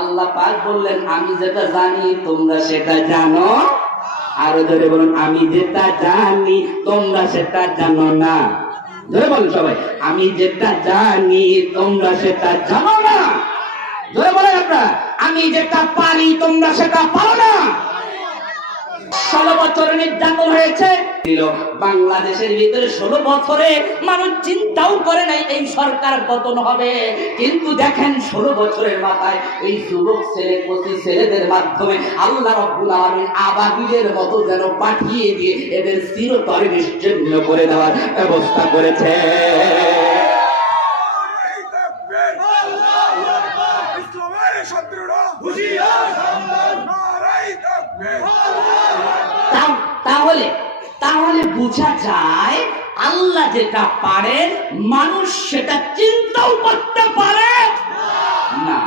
আল্লাহ পাক বললেন আমি যেটা জানি তোমরা সেটা জানো, আরো ধরে বলুন আমি যেটা জানি তোমরা সেটা জানো না। ধরে বলুন সবাই, আমি যেটা জানি তোমরা সেটা জানো না। ধরে বলেন আপনারা, আমি যেটা পারি তোমরা সেটা পারো না। 16 বছর নির্যাতন হয়েছে বাংলাদেশের ভিতরে। 16 বছরে মানুষ চিন্তাও করে নাই এই সরকার পতন হবে, কিন্তু দেখেন 16 বছরের মাথায় এই যুবক ছেলে কচি ছেলেদের মাধ্যমে আল্লাহ রাব্বুল আলামিন আবাবিলের মতো যেন পাঠিয়ে দিয়ে এদের চিরতরে নিশ্চিহ্ন করে দেওয়ার ব্যবস্থা করেছে। তাহলে বোঝা যায় আল্লাহ যেটা পারেন মানুষ সেটা চিন্তাও করতে পারে না।